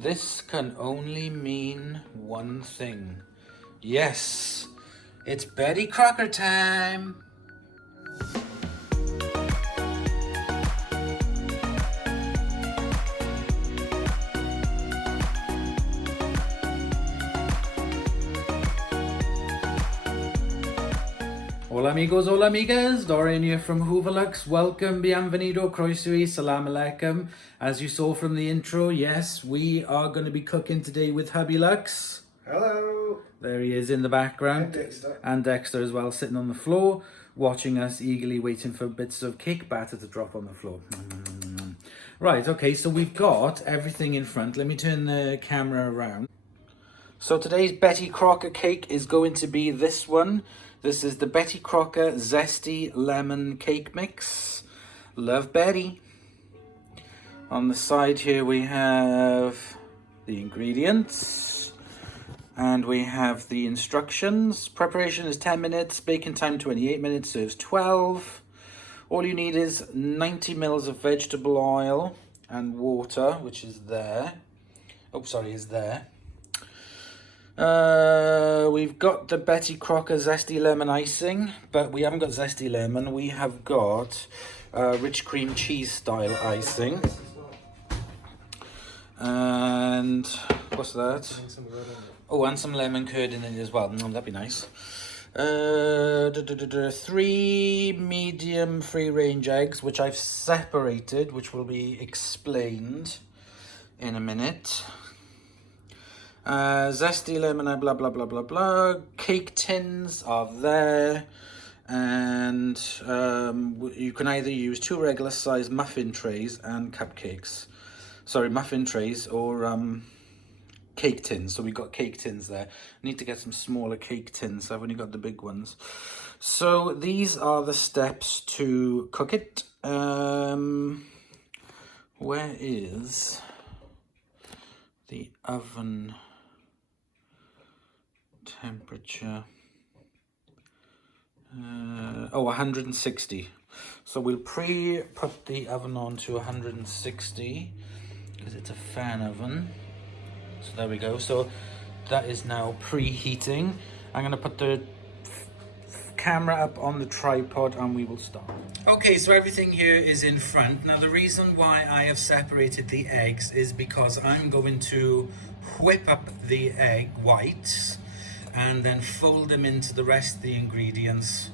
This can only mean one thing. Yes, it's Betty Crocker time. Hola amigos, hola amigas, Dorian here from HubbyLux. Welcome, bienvenido, croeso y salam alaikum. As you saw from the intro, yes, we are going to be cooking today with HubbyLux. Hello. There he is in the background. And Dexter as well, sitting on the floor, watching us, eagerly waiting for bits of cake batter to drop on the floor. Right, okay, so we've got everything in front. Let me turn the camera around. So today's Betty Crocker cake is going to be this one. This is the Betty Crocker Zesty Lemon Cake Mix. Love Betty. On the side here we have the ingredients. And we have the instructions. Preparation is 10 minutes, baking time 28 minutes, serves 12. All you need is 90 mils of vegetable oil and water, which is there. Oh, sorry, is there. We've got the Betty Crocker Zesty Lemon icing, but we haven't got Zesty Lemon. We have got rich cream cheese style icing. And what's that? Oh, and some lemon curd in it as well. That'd be nice. 3 medium free-range eggs, which I've separated, which will be explained in a minute. Zesty lemon, blah, blah, blah, blah, blah. Cake tins are there. And you can either use 2 regular size muffin trays and cupcakes. Sorry, muffin trays or cake tins. So we've got cake tins there. Need to get some smaller cake tins. I've only got the big ones. So these are the steps to cook it. Where is the oven temperature? 160. So we'll put the oven on to 160 because it's a fan oven. So there we go. So that is now preheating. I'm going to put the camera up on the tripod and we will start. Okay, so everything here is in front. Now the reason why I have separated the eggs is because I'm going to whip up the egg whites and then fold them into the rest of the ingredients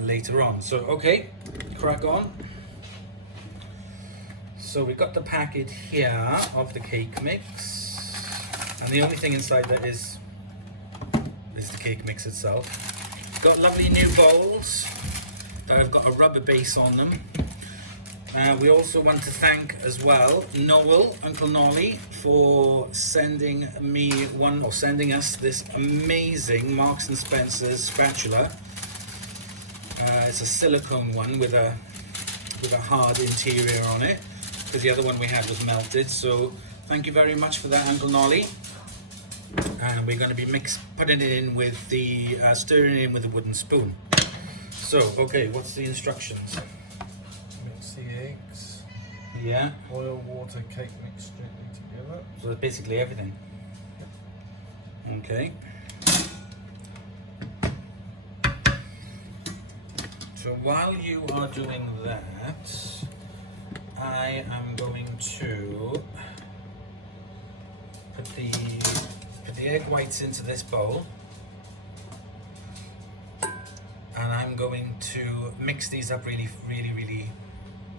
later on. So okay, crack on. So we've got the packet here of the cake mix, and the only thing inside that is the cake mix itself. Got lovely new bowls that have got a rubber base on them. We also want to thank as well Noel, Uncle Nolly, for sending us this amazing Marks and Spencer's spatula. It's a silicone one with a hard interior on it, because the other one we had was melted. So thank you very much for that, Uncle Nolly. And we're going to be putting it in with the stirring it in with a wooden spoon. So okay, what's the instructions? Mix the eggs. Yeah. Oil, water, cake mix strictly together. So that's basically everything. Okay. So while you are doing that, I am going to put the egg whites into this bowl, and I'm going to mix these up really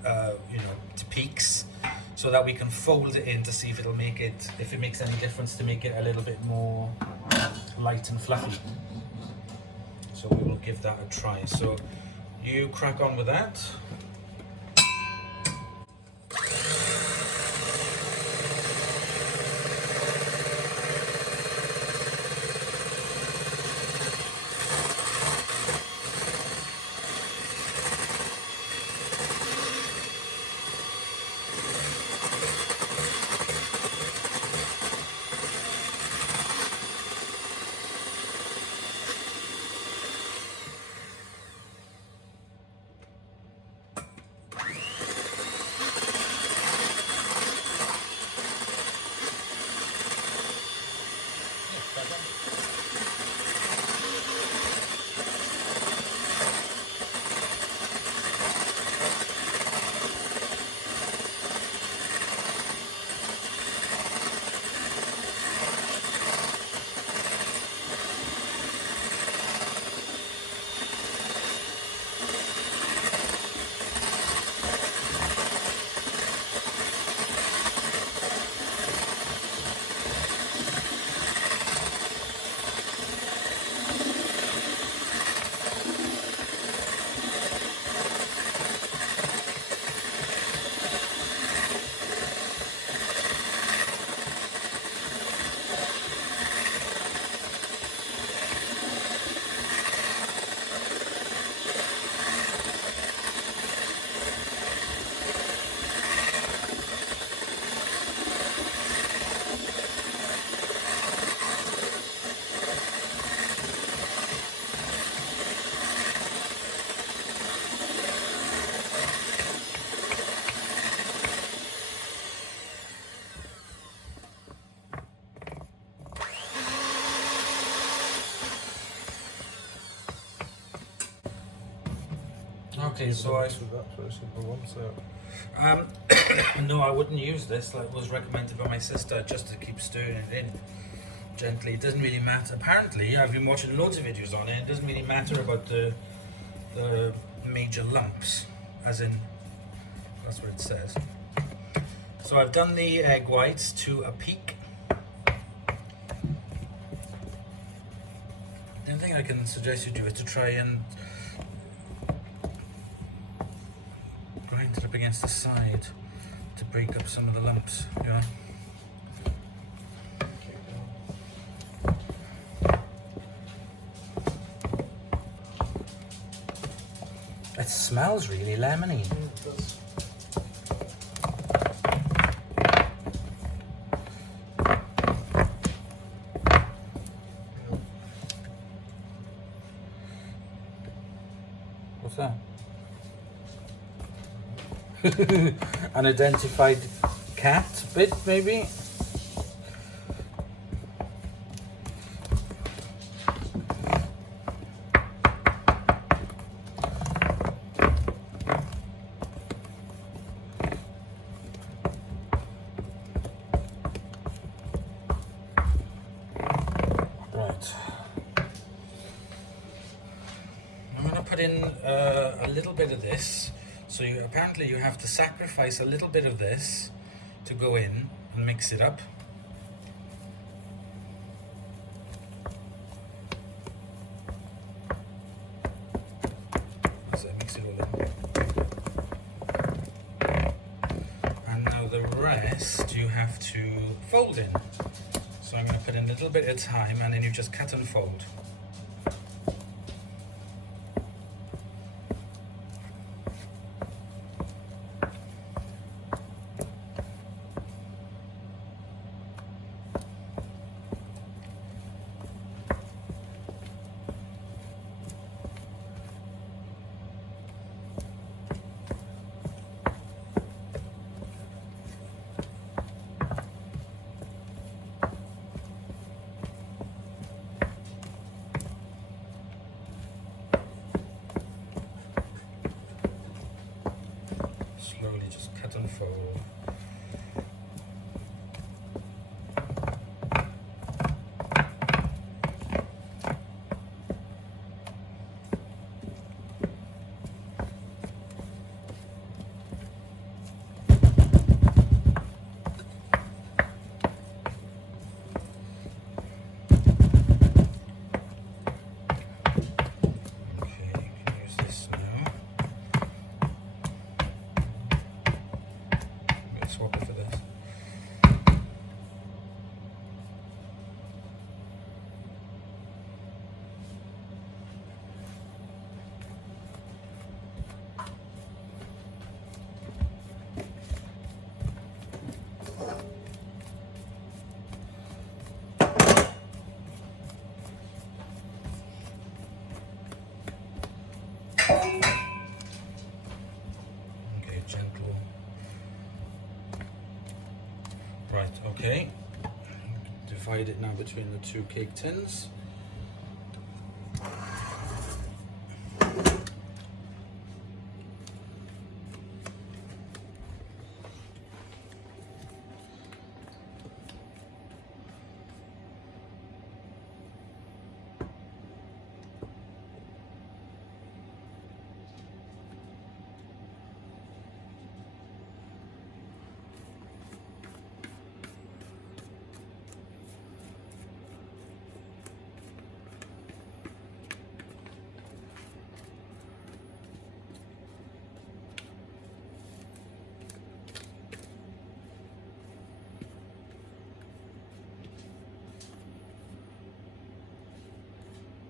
to peaks, so that we can fold it in to see if it makes any difference to make it a little bit more light and fluffy. So we will give that a try. So you crack on with that. Okay, so I... With that for a simple one, so... no, I wouldn't use this. Like was recommended by my sister, just to keep stirring it in gently. It doesn't really matter. Apparently, I've been watching loads of videos on it. It doesn't really matter about the major lumps, as in, that's what it says. So I've done the egg whites to a peak. The only thing I can suggest you do is to try and grind it up against the side to break up some of the lumps, you know. It smells really lemony. What's that? Unidentified cat bit, maybe? Right. I'm going to put in a little bit of this. So apparently you have to sacrifice a little bit of this to go in and mix it up. So mix it all in. And now the rest you have to fold in. So I'm going to put in a little bit at a time, and then you just cut and fold. Slowly just cut and fold. Swap it for this. Okay, gentle. Right, okay. Divide it now between the two cake tins.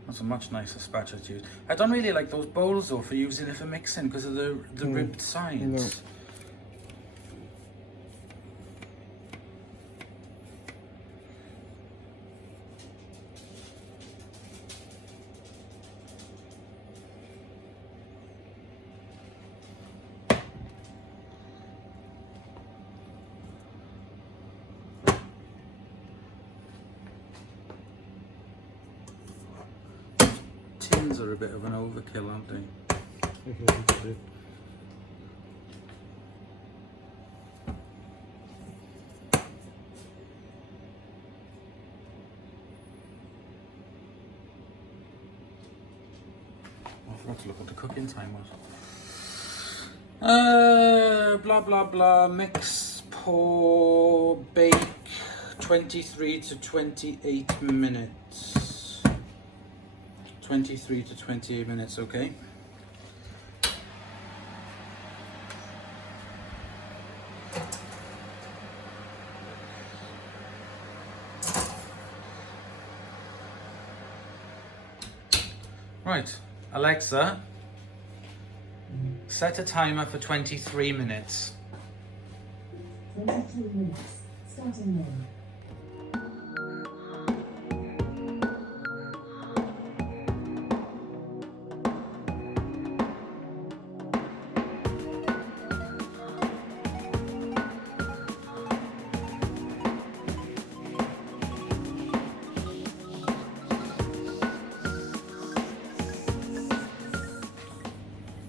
That's a much nicer spatula to use. I don't really like those bowls though for using it for mixing because of the ribbed sides. No. Tins are a bit of an overkill, aren't they? I forgot to look what the cooking time was. Blah blah blah. Mix, pour, bake. 23 to 28 minutes. 23 to 28 minutes, okay. Right, Alexa, set a timer for 23 minutes. 23 minutes, starting now.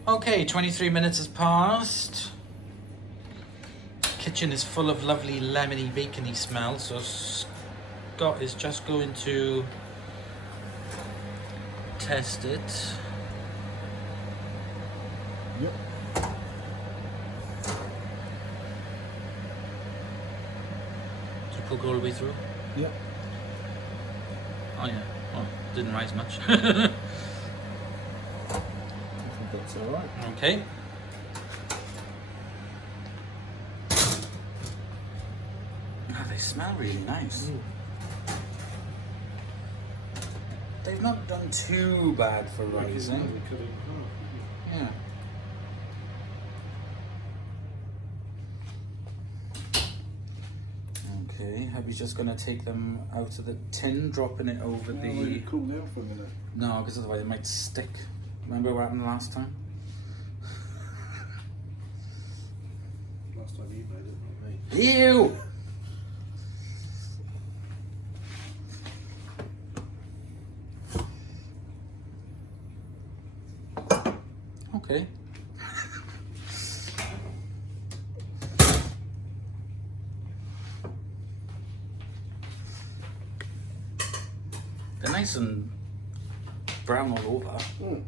Okay, 23 minutes has passed. Kitchen is full of lovely lemony, bacony smell, so Scott is just going to test it. Yep. Did you cook all the way through? Yep. Oh yeah, oh, didn't rise much. That's alright. Okay. Ah, they smell really nice. They've not done too bad for rising. Yeah. Okay, hubby's just gonna take them out of the tin, dropping it over the. Cool down for a minute. No, because otherwise it might stick. Remember what happened last time? Last time you made it, not me. Ew! Okay. They're nice and brown all over. Mm.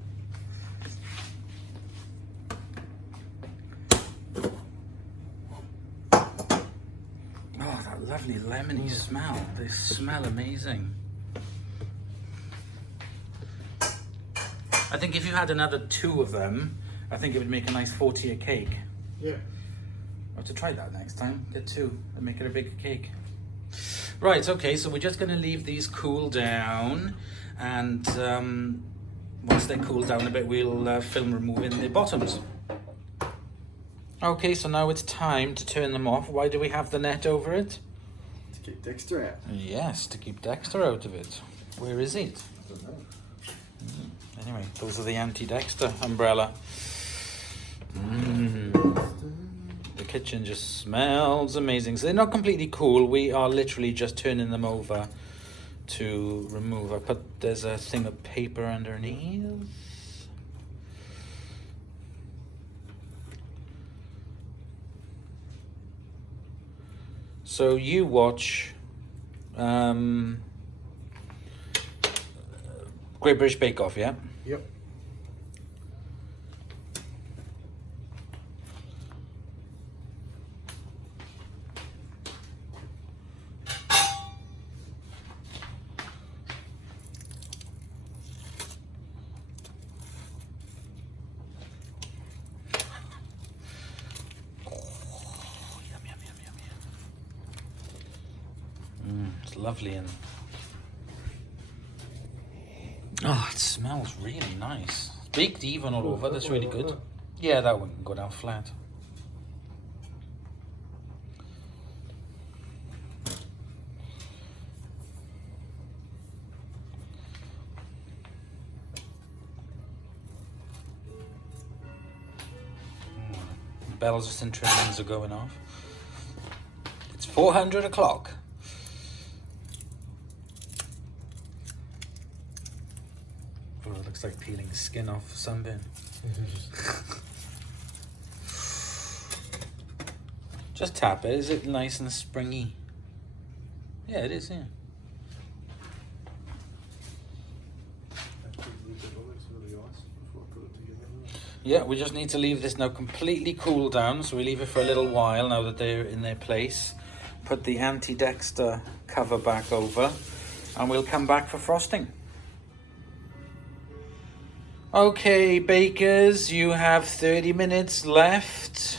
Oh, that lovely lemony smell. They smell amazing. I think if you had another 2 of them, I think it would make a nice 4-tier cake. Yeah. I'll have to try that next time. Get 2 and make it a bigger cake. Right, okay, so we're just going to leave these cool down, and once they cool down a bit, we'll film removing the bottoms. Okay, so now it's time to turn them off. Why do we have the net over it? To keep Dexter out. Yes, to keep Dexter out of it. Where is it? I don't know. Anyway, those are the anti-Dexter umbrella. The kitchen just smells amazing. So they're not completely cool. We are literally just turning them over to remove. There's a thing of paper underneath. So you watch Great British Bake Off, yeah? Yep. It's lovely and oh, it smells really nice. Baked even all over. That's really good. Yeah, that one can go down flat. Bells just in trimmings are going off. It's 400 o'clock. Oh, it looks like peeling the skin off sunburn. Just tap it. Is it nice and springy? Yeah, it is, yeah. Yeah, we just need to leave this now completely cool down, so we leave it for a little while now that they're in their place. Put the anti-dexter cover back over, and we'll come back for frosting. Okay, bakers, you have 30 minutes left.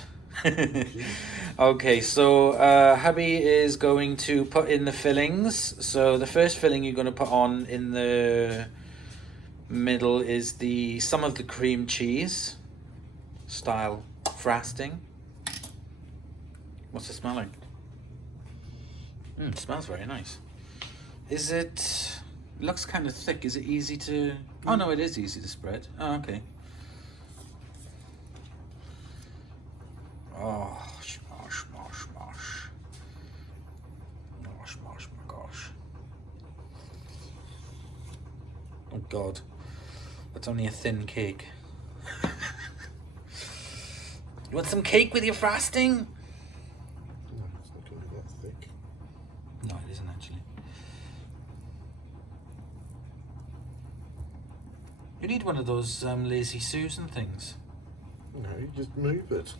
Okay, so hubby is going to put in the fillings. So the first filling you're going to put on in the middle is some of the cream cheese style frosting. What's it smell like? It smells very nice. Is it looks kind of thick? Is it easy to? Oh no, it is easy to spread. Oh, okay. Oh, smosh, smosh, smosh. Oh, smosh, my gosh. Oh God, that's only a thin cake. You want some cake with your frosting? No, it's not going to be that thick. No, it isn't actually. You need one of those Lazy Susan things. No, you just move it.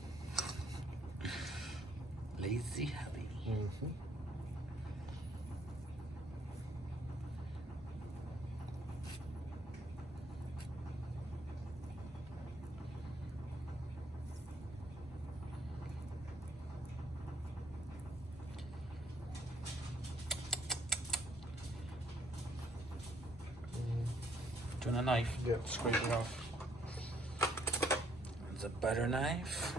Lazy hubby. Mm-hmm. Do you want a knife? Yeah, scrape it off. There's a butter knife.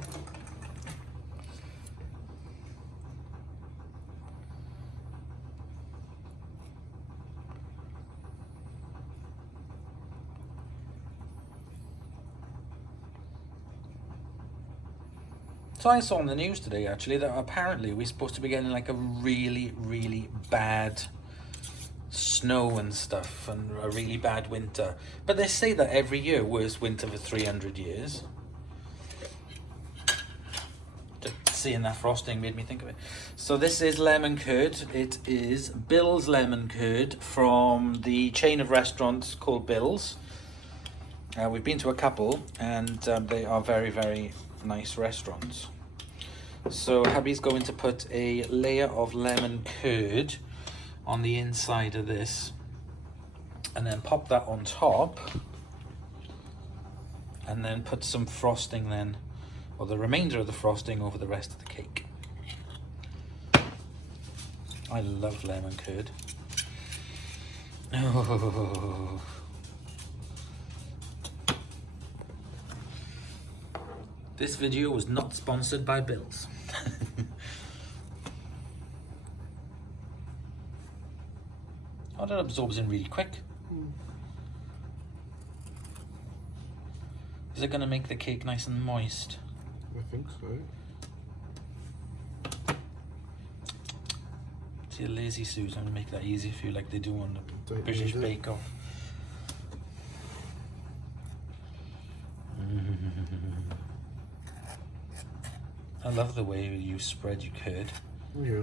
So I saw on the news today actually that apparently we're supposed to be getting like a really, really bad snow and stuff and a really bad winter. But they say that every year, worst winter for 300 years. Just seeing that frosting made me think of it. So this is lemon curd. It is Bill's lemon curd from the chain of restaurants called Bill's. We've been to a couple and they are very, very nice restaurants. So hubby's going to put a layer of lemon curd on the inside of this and then pop that on top and then put some frosting then, or the remainder of the frosting over the rest of the cake. I love lemon curd. Oh. This video was not sponsored by Bill's. Oh, that absorbs in really quick. Is it going to make the cake nice and moist? I think so. See, a Lazy Susan will make that easy for you like they do on the Don't British need it. Bake Off. I love the way you spread your curd. Yeah.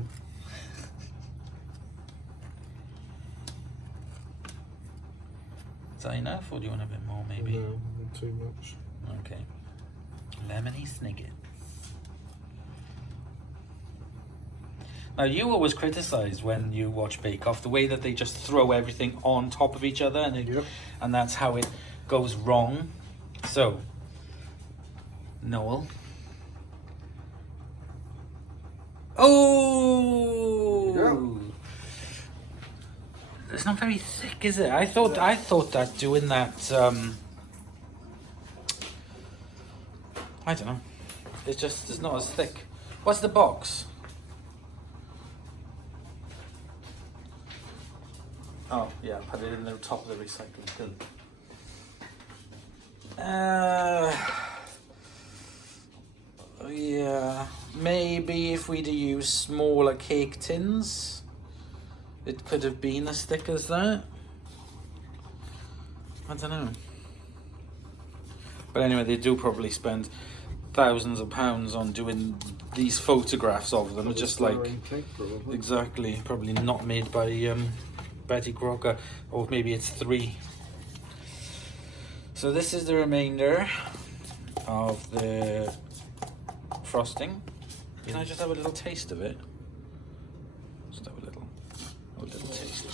Is that enough, or do you want a bit more maybe? No, not too much. Okay. Lemony Snicket. Now you always criticise when you watch Bake Off the way that they just throw everything on top of each other, and Yep. and that's how it goes wrong. So, Noel. Oh! Yeah. It's not very thick, is it? I thought that doing that. I don't know. It's not as thick. What's the box? Oh yeah, put it in the top of the recycling bin. Yeah, maybe if we'd have used smaller cake tins, it could have been as thick as that. I don't know. But anyway, they do probably spend thousands of pounds on doing these photographs of them. It's just like, Flowering cake, probably. exactly, probably not made by Betty Crocker, or maybe it's 3. So this is the remainder of the frosting. Can I just have a little taste of it? Just have a little taste.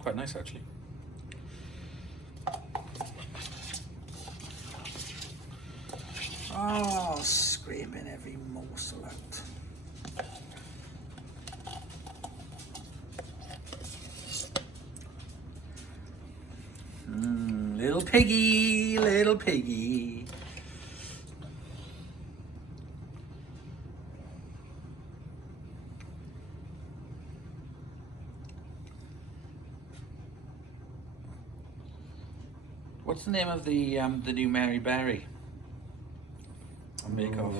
Quite nice, actually. Oh, scraping every morsel out. Little piggy, little piggy. What's the name of the new Mary Berry? On Bake Off.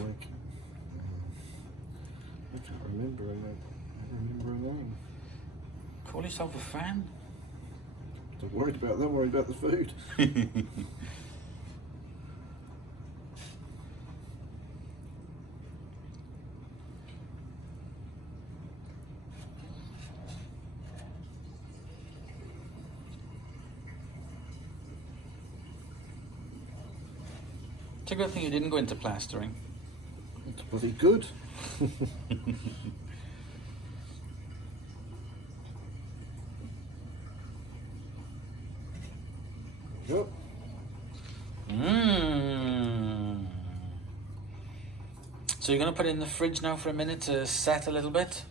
I can't remember her name. I don't remember her name. Call yourself a fan? Don't worry about that, worry about the food. It's a good thing you didn't go into plastering. It's bloody good. Yep. So you're going to put it in the fridge now for a minute to set a little bit?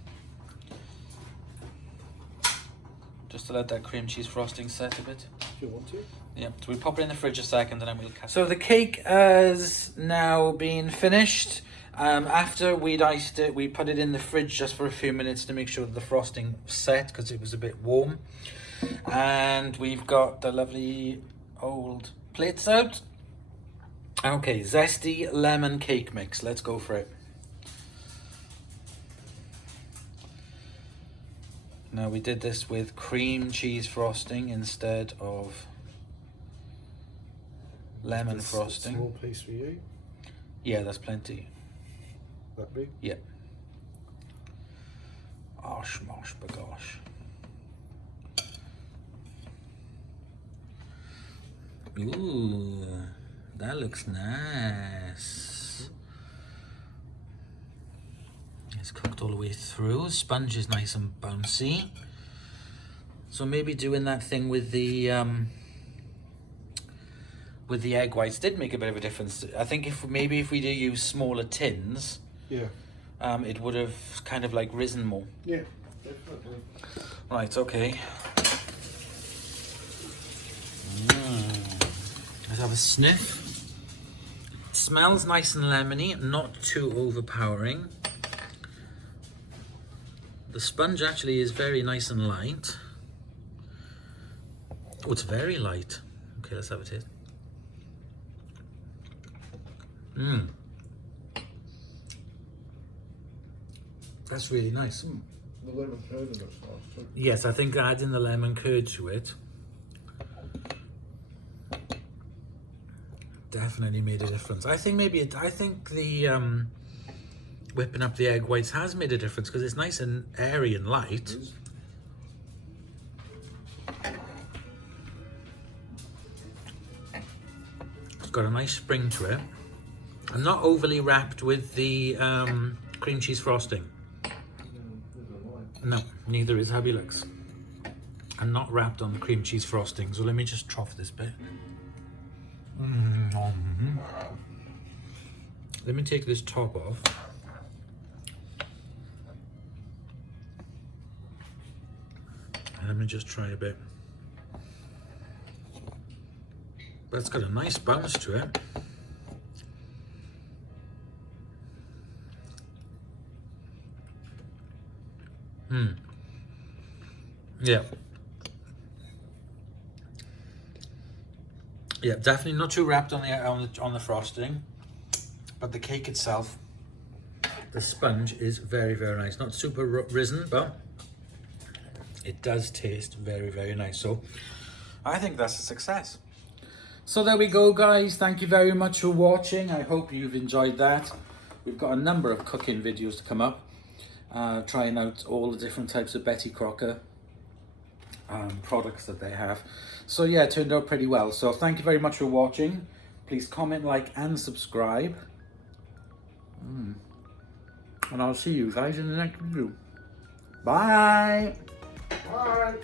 Just to let that cream cheese frosting set a bit? Do you want to? Yeah, so we'll pop it in the fridge a second and then we'll cut. So the cake has now been finished. After we'd iced it, we put it in the fridge just for a few minutes to make sure that the frosting set because it was a bit warm. And we've got the lovely old plates out. Okay, Zesty lemon cake mix. Let's go for it. Now we did this with cream cheese frosting instead of lemon That's frosting. A small piece for you. Yeah, that's plenty. That big. Yeah. Osh mosh bagosh. Ooh, that looks nice. It's cooked all the way through. Sponge is nice and bouncy. So maybe doing that thing with the egg whites did make a bit of a difference. I think if we do use smaller tins, Yeah. it would have kind of like risen more. Yeah, definitely. Right, okay. Let's have a sniff. It smells nice and lemony, not too overpowering. The sponge actually is very nice and light. Oh, it's very light. Okay, let's have a taste. That's really nice. The lemon curd looks nice too. Yes, I think adding the lemon curd to it definitely made a difference. I think the whipping up the egg whites has made a difference because it's nice and airy and light. It's got a nice spring to it. I'm not overly wrapped with the cream cheese frosting. No, neither is HubbyLux. I'm not wrapped on the cream cheese frosting, so let me just trough this bit. Let me take this top off. And let me just try a bit. But it's got a nice bounce to it. Yeah. Yeah, definitely not too wrapped on the frosting, but the cake itself, the sponge is very, very nice. Not super risen, but it does taste very, very nice. So I think that's a success. So there we go, guys. Thank you very much for watching. I hope you've enjoyed that. We've got a number of cooking videos to come up, trying out all the different types of Betty Crocker products that they have. So yeah, it turned out pretty well. So thank you very much for watching. Please comment, like, and subscribe. And I'll see you guys in the next video. Bye. Bye.